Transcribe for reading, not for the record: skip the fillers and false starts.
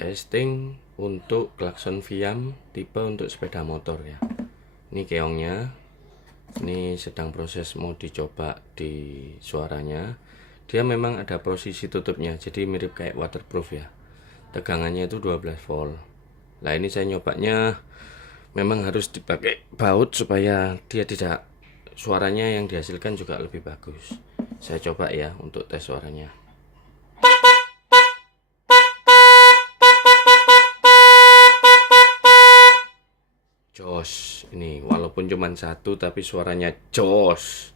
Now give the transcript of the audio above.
Testing untuk klakson Viam tipe untuk sepeda motor ya. Ini keongnya. Ini sedang proses mau dicoba di suaranya. Dia memang ada posisi tutupnya, jadi mirip kayak waterproof ya. Tegangannya itu 12 volt. Nah ini saya nyobanya memang harus dipakai baut supaya dia tidak, suaranya yang dihasilkan juga lebih bagus. Saya coba ya untuk tes suaranya. Jos, ini walaupun cuma satu tapi suaranya jos.